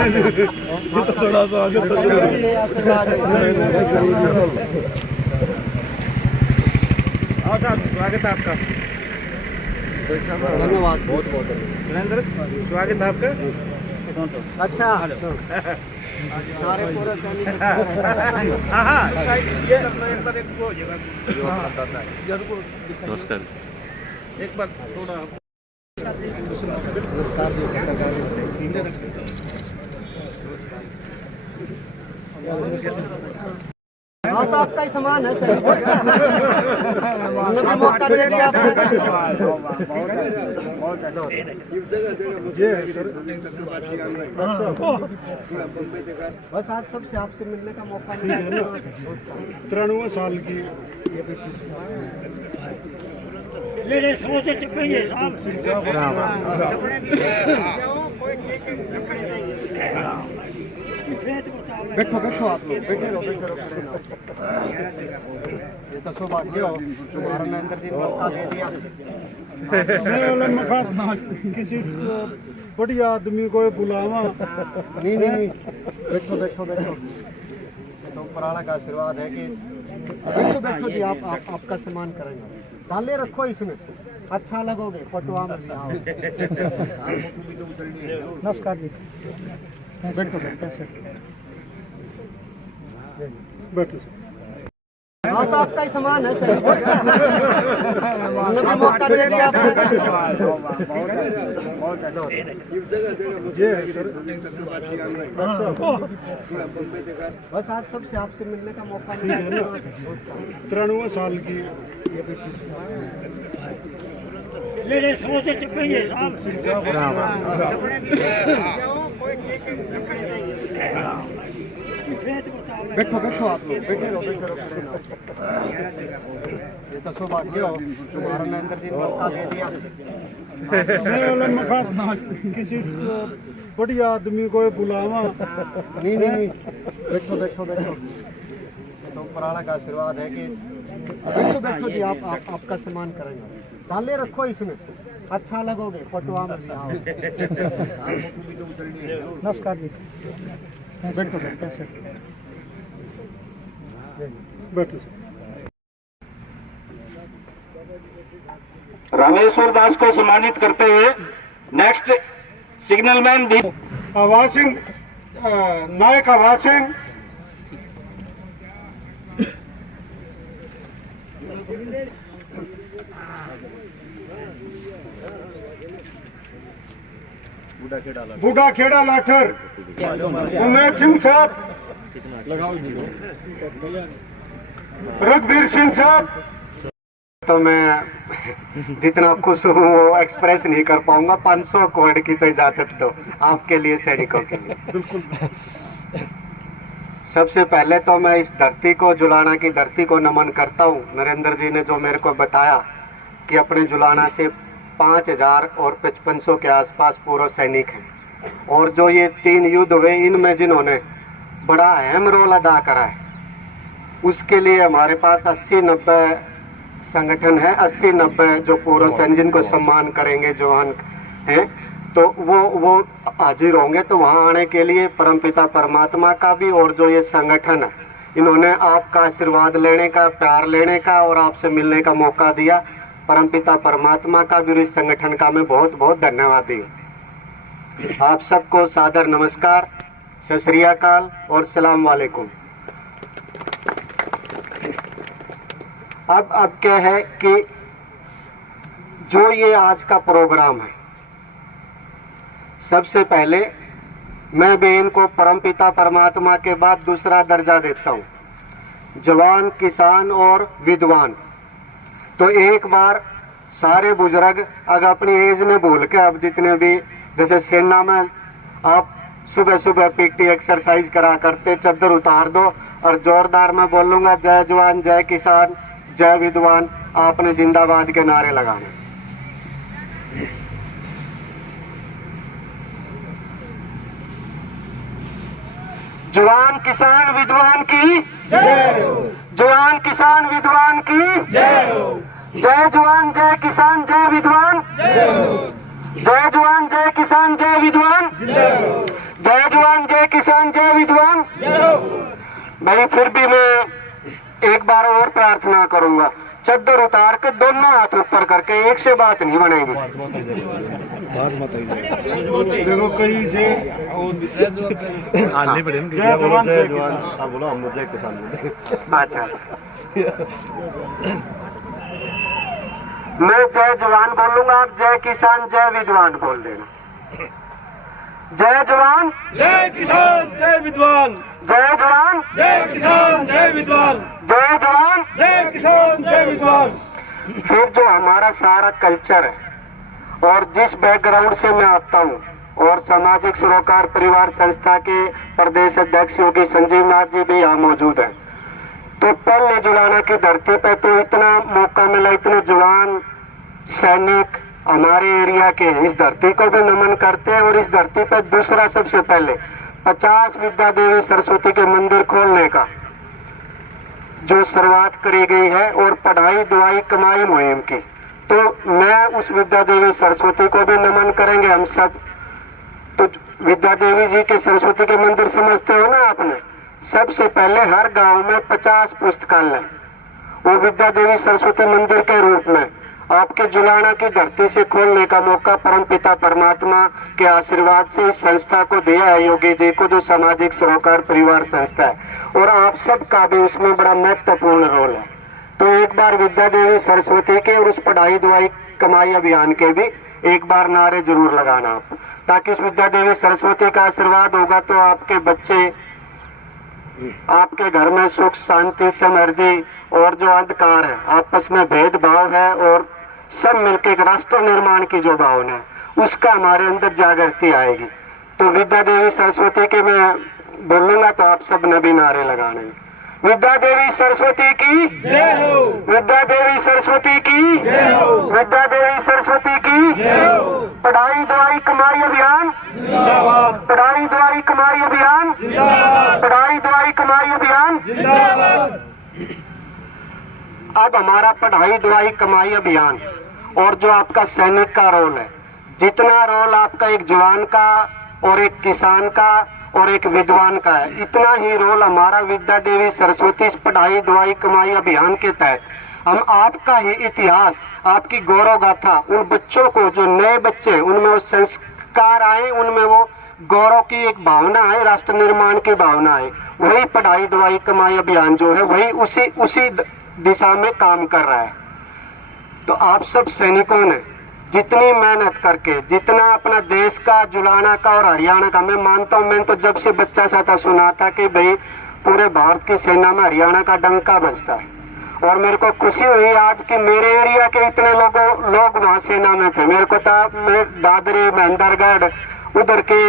ये तो थोड़ा सा आगे स्वागत है आपका। धन्यवाद, बहुत बहुत नरेंद्र स्वागत है आपका। अच्छा सारे पूरे नमस्कार। एक बार थोड़ा नमस्कार जी। हाँ तो आपका ही सामान है सर। भी मौका दे दिया आपने। बस आज सबसे आपसे मिलने का मौका मिला। 93 साल की बैठो बैठो आप लोग बैठे रहो बैठे रहो। ये तो सौभाग्य हो तुम्हारा नरेंद्र जी ने मौका दे दिया। किसी बढ़िया आदमी को बुलावा। नहीं नहीं नहीं बैठो बैठो बैठो। तो ऊपर वाला का आशीर्वाद है कि बैठो बैठो जी। आपका सम्मान करेंगे। ताले रखो इसमें, अच्छा लगोगे पटुआ में भी आओ। नमस्कार जी। बैठो बैठो बैठो। हाँ तो आपका ही सामान है सर। भी मौका दे दिया आपने। बस आज सबसे आपसे मिलने का मौका मिला। 93 साल की बैठो बैठो आप लोग बैठे रहो बैठे रहो। ये तो सौभाग्य हो तुम्हारा नरेंद्र जी ने मौका दे दिया। किसी बढ़िया आदमी को बुलावा। नहीं नहीं नहीं बैठो बैठो बैठो। तो ऊपर वाला का आशीर्वाद है कि बैठो बैठो जी। आपका सम्मान करेंगे। ताले रखो इसमें, अच्छा लगोगे पटुआ में भी आओ। नमस्कार जी। बैठो बैठो बैठो। रामेश्वर दास को सम्मानित करते हुए नेक्स्ट सिग्नलमैन भी आवाज सिंह, नायक आवाज सिंह। बूढ़ा खेड़ा लाठर उमेश सिंह साहब, रघुवीर सिंह साहब। तो मैं जितना खुश हूँ वो एक्सप्रेस नहीं कर पाऊंगा। 500 कोड की तो इजाजत दो आपके लिए, सैनिकों के लिए। सबसे पहले तो मैं इस धरती को, जुलाना की धरती को नमन करता हूँ। नरेंद्र जी ने जो मेरे को बताया कि अपने जुलाना से 5000 और 5500 के आसपास पूर्व सैनिक हैं, और जो ये 3 युद्ध हुए इनमें जिन्होंने बड़ा अहम रोल अदा करा है, उसके लिए हमारे पास 80-90 संगठन है। 80-90 जो पूर्व सैनिक जिनको सम्मान करेंगे जवान हैं, तो वो हाजिर होंगे। तो वहाँ आने के लिए परमपिता परमात्मा का भी और जो ये संगठन है, इन्होंने आपका आशीर्वाद लेने का, प्यार लेने का और आपसे मिलने का मौका दिया। परमपिता परमात्मा का भी, इस संगठन का मैं बहुत बहुत धन्यवाद दी। आप सबको सादर नमस्कार, सत श्री अकाल और सलाम वालेकुम। अब क्या है कि जो ये आज का प्रोग्राम है, सबसे पहले मैं भी इनको परमपिता परमात्मा के बाद दूसरा दर्जा देता हूँ, जवान, किसान और विद्वान। तो एक बार सारे बुजुर्ग अगर अपनी एज ने भूल के, अब जितने भी जैसे सेना में आप सुबह सुबह पीटी एक्सरसाइज करा करते, चद्दर उतार दो और जोरदार मैं बोलूंगा जय जवान, जय किसान, जय विद्वान। आपने जिंदाबाद के नारे लगाने। जवान किसान विद्वान की जय, जवान किसान विद्वान की जय, जय जवान जय किसान जय विद्वान, जय जवान जय किसान जय विद्वान, जय जवान जय किसान जय विद्वान। भाई फिर भी मैं एक बार और प्रार्थना करूंगा, चद्दर उतार के दोनों हाथ ऊपर करके एक से बात नहीं बनेगी। देखो कहीं से आने पड़े जय जवान जय किसान। आप बोलो, हम जय किसान बोले। अच्छा मैं जय जवान बोलूंगा, आप जय किसान जय विद्वान बोल देना। जय जवान जय किसान जय विद्वान। जय जवान जय किसान जय विद्वान। जय जवान जय किसान जय विद्वान। फिर जो हमारा सारा कल्चर है और जिस बैकग्राउंड से मैं आता हूँ, और सामाजिक सरोकार परिवार संस्था के प्रदेश अध्यक्ष योगी संजीव नाथ जी भी यहाँ मौजूद है। तो पहले जुलाना की धरती पे तो इतना मौका मिला, इतने जवान सैनिक हमारे एरिया के इस धरती को भी नमन करते हैं। और इस धरती पे दूसरा सबसे पहले 50 विद्या देवी सरस्वती के मंदिर खोलने का जो शुरुआत करी गई है, और पढ़ाई दवाई कमाई मुहिम की, तो मैं उस विद्या देवी सरस्वती को भी नमन करेंगे हम सब। तो विद्या देवी जी के सरस्वती के मंदिर समझते हो ना आपने, सबसे पहले हर गांव में 50 पुस्तकालय वो विद्या देवी सरस्वती मंदिर के रूप में आपके जुलाना की धरती से खोलने का मौका परम पिता परमात्मा के आशीर्वाद से इस संस्था को दिया है, योगी जी को, जो सामाजिक सरोकार परिवार संस्था है। और आप सबका भी उसमें बड़ा महत्वपूर्ण रोल है। तो एक बार विद्या देवी सरस्वती के और उस पढ़ाई दवाई कमाई अभियान के भी एक बार नारे जरूर लगाना आप, ताकि उस विद्या देवी सरस्वती का आशीर्वाद होगा तो आपके बच्चे, आपके घर में सुख शांति समृद्धि और जो अंधकार है, आपस में भेदभाव है और सब मिलकर एक राष्ट्र निर्माण की जो भावना है उसका हमारे अंदर जागृति आएगी। तो विद्या देवी सरस्वती के मैं बोलूंगा तो आप सब नबी नारे लगाने। विद्या देवी सरस्वती की जय हो। विद्या देवी सरस्वती की जय हो। विद्या देवी सरस्वती की जय हो। पढ़ाई दवाई कमाई अभियान जिंदाबाद। पढ़ाई दवाई कमाई अभियान जिंदाबाद। पढ़ाई दवाई कमाई अभियान जिंदाबाद। अब हमारा पढ़ाई दवाई कमाई अभियान और जो आपका सैनिक का रोल है, जितना रोल आपका एक जवान का और एक किसान का और एक विद्वान का है, इतना ही रोल हमारा विद्या देवी सरस्वती इस पढ़ाई दवाई कमाई अभियान के तहत हम आपका ही इतिहास, आपकी गौरव गाथा, उन बच्चों को जो नए बच्चे हैं उनमें वो संस्कार आए, उनमें वो गौरव की एक भावना है, राष्ट्र निर्माण की भावना है। वही पढ़ाई दवाई कमाई अभियान जो है वही उसी दिशा में काम कर रहा है। तो आप सब सैनिकों ने जितनी मेहनत करके, जितना अपना देश का, जुलाना का और हरियाणा का, मैं मानता हूँ, मैं तो जब से बच्चा सा था सुना था कि भाई पूरे भारत की सेना में हरियाणा का डंका बजता है। और मेरे को खुशी हुई आज कि मेरे एरिया के इतने लोग वहाँ सेना में थे। मेरे को था मैं दादरी महेंद्रगढ़ उधर के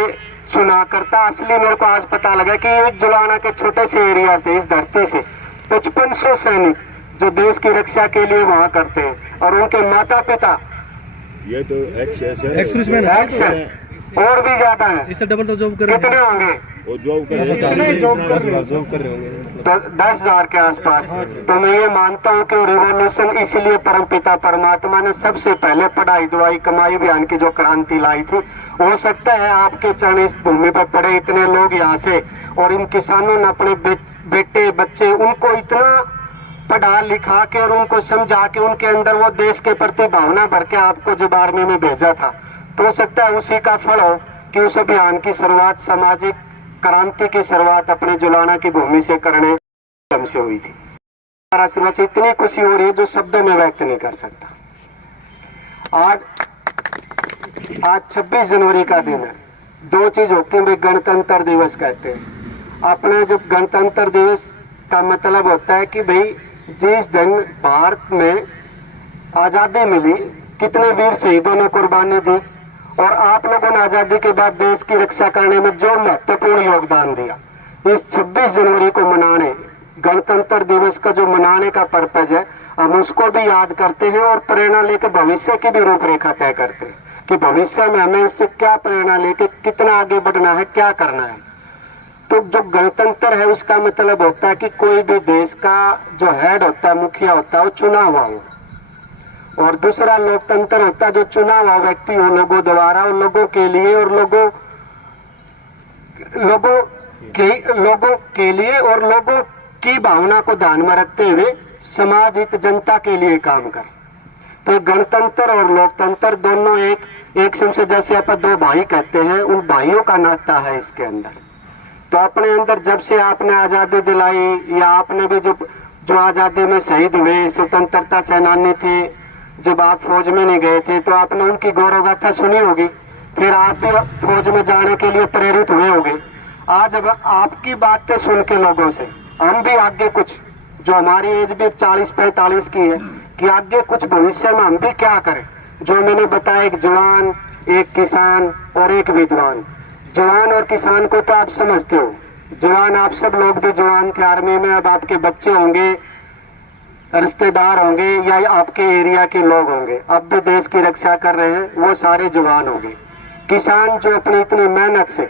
सुना करता, असली मेरे को आज पता लगा कि ये जुलाना के छोटे से एरिया से, इस धरती से 5500 सैनिक जो देश की रक्षा के लिए वहाँ करते हैं, और उनके माता पिता ये तो एक्स-सर्विसमैन और भी ज्यादा है। इससे डबल तो जॉब कर रहे कितने होंगे? वो जॉब कर रहे कितने जॉब कर रहे होंगे। तो 10,000 के आसपास। तो मैं ये मानता हूँ कि रिवॉल्यूशन इसलिए परमपिता परमात्मा ने सबसे पहले पढ़ाई दवाई कमाई अभियान की जो क्रांति लाई थी, हो सकता है आपके चरण इस भूमि पर पड़े इतने लोग यहाँ से, और इन किसानों ने अपने बेटे बच्चे उनको इतना पढ़ा लिखा के और उनको समझा के उनके अंदर वो देश के प्रति भावना भर के आपको जब आर्मी में भेजा था, तो हो सकता है उसी का फल हो कि उस अभियान की शुरुआत, सामाजिक क्रांति की शुरुआत अपने जुलाना की भूमि से करने से हुई थी। आशीर्वाद से इतनी खुशी हो रही है जो शब्दों में व्यक्त नहीं कर सकता। आज 26 जनवरी का दिन है। दो चीज होती है, गणतंत्र दिवस कहते हैं। अपना जब गणतंत्र दिवस का मतलब होता है कि भाई जिस दिन भारत में आजादी मिली, कितने वीर शहीदों ने कुर्बानी दी, और आप लोगों ने आजादी के बाद देश की रक्षा करने में जो महत्वपूर्ण योगदान दिया, इस 26 जनवरी को मनाने, गणतंत्र दिवस का जो मनाने का पर्पज है, हम उसको भी याद करते हैं और प्रेरणा लेकर भविष्य की भी रूपरेखा तय करते हैं कि भविष्य में हमें इससे क्या प्रेरणा लेके कितना आगे बढ़ना है, क्या करना है। तो जो गणतंत्र है उसका मतलब होता है कि कोई भी देश का जो हेड होता है, मुखिया होता है, वो चुना हुआ हो, और दूसरा लोकतंत्र होता है जो चुना हुआ व्यक्ति उन लोगों द्वारा, उन लोगों के लिए और लोगों लोगों के लिए और लोगों की भावना को ध्यान में रखते हुए समाज हित जनता के लिए काम कर। तो गणतंत्र और लोकतंत्र दोनों एक से, जैसे अपन दो भाई कहते हैं, उन भाइयों का नाता है इसके अंदर। तो अपने अंदर जब से आपने आजादी दिलाई, या आपने भी जो आजादी में शहीद हुए स्वतंत्रता सेनानी थे, जब आप फौज में नहीं गए थे तो आपने उनकी गौरव गाथा सुनी होगी, फिर आप भी फौज में जाने के लिए प्रेरित हुए होंगे। आज अब आपकी बातें सुन के लोगों से हम भी आगे कुछ, जो हमारी एज भी 40-45 की है, कि आगे कुछ भविष्य में हम भी क्या करें। जो मैंने बताया, एक जवान, एक किसान और एक विद्वान। जवान और किसान को तो आप समझते हो, जवान आप सब लोग भी जवान थे आर्मी में, अब आपके बच्चे होंगे, रिश्तेदार होंगे, या आपके एरिया के लोग होंगे, अब भी देश की रक्षा कर रहे हैं, वो सारे जवान होंगे। किसान जो अपनी इतनी मेहनत से,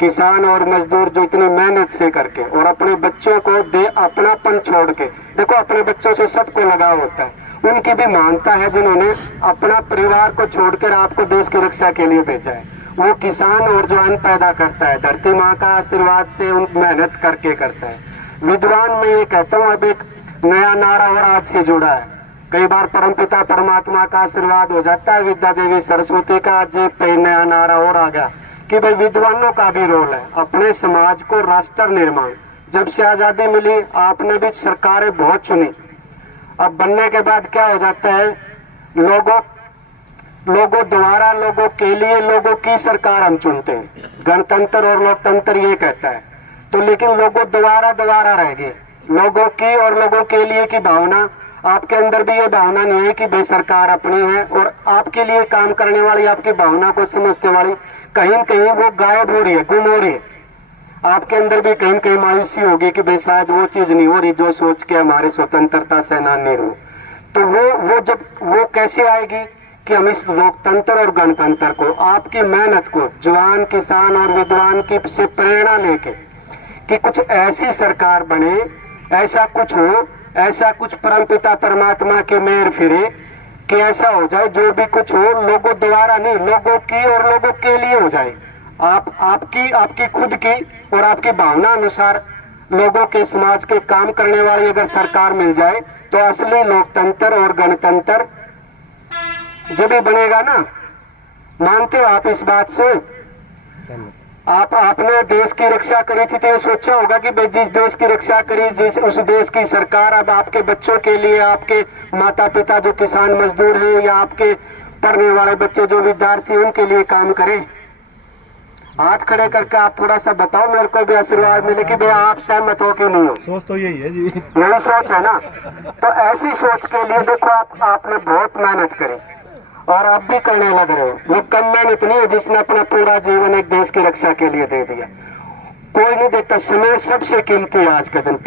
किसान और मजदूर जो इतनी मेहनत से करके और अपने बच्चों को अपनापन छोड़ के, देखो अपने बच्चों से सबको लगाव होता है, उनकी भी मानता है जिन्होंने अपना परिवार को छोड़कर आपको देश की रक्षा के लिए भेजा है। वो किसान और जो अन्न पैदा करता है धरती माँ का आशीर्वाद से, उन मेहनत करके करता है। विद्वान में ये कहता हूँ, अब एक नया नारा और आज से जुड़ा है। कई बार परमपिता परमात्मा का आशीर्वाद हो जाता है, विद्या देवी सरस्वती का, आज एक नया नारा और आ गया कि भाई विद्वानों का भी रोल है अपने समाज को राष्ट्र निर्माण। जब से आजादी मिली आपने भी सरकारें बहुत चुनी, अब बनने के बाद क्या हो जाता है, लोगों द्वारा, लोगों के लिए, लोगों की सरकार हम चुनते हैं। गणतंत्र और लोकतंत्र ये कहता है, तो लेकिन लोगों द्वारा रह गए, लोगों की और लोगों के लिए की भावना आपके अंदर भी ये भावना नहीं है कि भाई सरकार अपनी है और आपके लिए काम करने वाली, आपकी भावना को समझने वाली कहीं कहीं वो गायब हो रही है, गुम हो रही है। आपके अंदर भी कहीं कहीं मायूसी होगी कि भाई शायद वो चीज नहीं हो रही जो सोच के हमारे स्वतंत्रता सेनानी हो। तो वो कैसे आएगी कि हम इस लोकतंत्र और गणतंत्र को, आपकी मेहनत को, जवान, किसान और विद्वान की से प्रेरणा लेके कि कुछ ऐसी सरकार बने, ऐसा कुछ हो, ऐसा कुछ परमपिता परमात्मा के मेहर फिरे कि ऐसा हो जाए, जो भी कुछ हो लोगों द्वारा नहीं, लोगों की और लोगों के लिए हो जाए। आपकी खुद की और आपकी भावना अनुसार लोगों के, समाज के काम करने वाली अगर सरकार मिल जाए तो असली लोकतंत्र और गणतंत्र जब भी बनेगा ना। मानते हो आप इस बात से? आपने देश की रक्षा करी थी तो ये सोचा होगा कि भाई जिस देश की रक्षा करी, जिस उस देश की सरकार अब आपके बच्चों के लिए, आपके माता पिता जो किसान मजदूर हैं, या आपके पढ़ने वाले बच्चे जो विद्यार्थी, उनके लिए काम करे। हाथ खड़े करके आप थोड़ा सा बताओ, मेरे को भी आशीर्वाद मिले कि भाई आप सहमत हो कि नहीं हो। सोच तो यही है जी, यही सोच है ना। तो ऐसी सोच के लिए देखो आपने बहुत मेहनत करी और आप भी करने लग रहे हो। वो कम मेहनत नहीं है जिसने अपना पूरा जीवन एक देश की रक्षा के लिए दे दिया। कोई नहीं देता, समय सबसे कीमती है आज के दिन।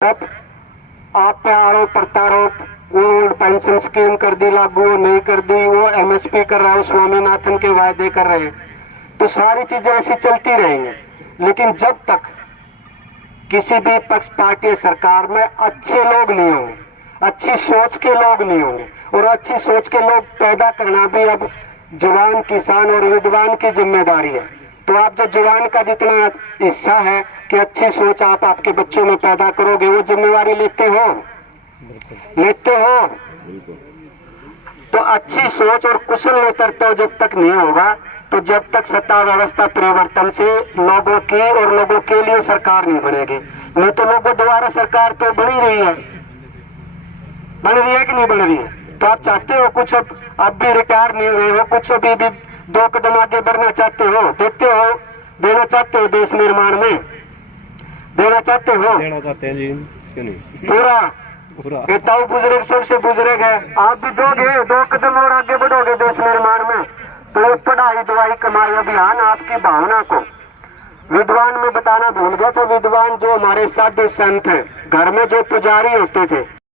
अब आप पे आरोप प्रत्यारोप, वो ओल्ड पेंशन स्कीम कर दी लागू, नहीं कर दी, वो MSP कर रहा है, स्वामीनाथन के वायदे कर रहे हैं, तो सारी चीजें ऐसी चलती रहेंगी। लेकिन जब तक किसी भी पक्ष, पार्टी, सरकार में अच्छे लोग नहीं होंगे, अच्छी सोच के लोग नहीं होंगे, और अच्छी सोच के लोग पैदा करना भी अब जवान, किसान और विद्वान की जिम्मेदारी है। तो आप जो जवान का जितना हिस्सा है कि अच्छी सोच आप आपके बच्चों में पैदा करोगे, वो जिम्मेवारी लेते हो। तो अच्छी सोच और कुशल नेतृत्व जब तक नहीं होगा, तो जब तक सत्ता व्यवस्था परिवर्तन से लोगों की और लोगों के लिए सरकार नहीं बनेगी। नहीं तो लोगों द्वारा सरकार तो बन ही रही है, बन रही है कि नहीं बन रही है। तो आप चाहते हो कुछ, अब भी रिटायर नहीं हुए हो, कुछ अभी भी 2 कदम आगे बढ़ना चाहते हो, देना चाहते हो देश निर्माण में, देना चाहते हो, देना चाहते हैं जी, क्यों नहीं, पूरा ये ताऊ बुजुर्ग सबसे बुजुर्ग है। आप भी दोगे, 2 कदम और आगे बढ़ोगे देश निर्माण में। तो ये पढ़ाई, दवाई, कमाई अभियान आपकी भावना को, विद्वान में बताना भूल गया था। विद्वान जो हमारे साधु संत है, घर में जो पुजारी होते थे,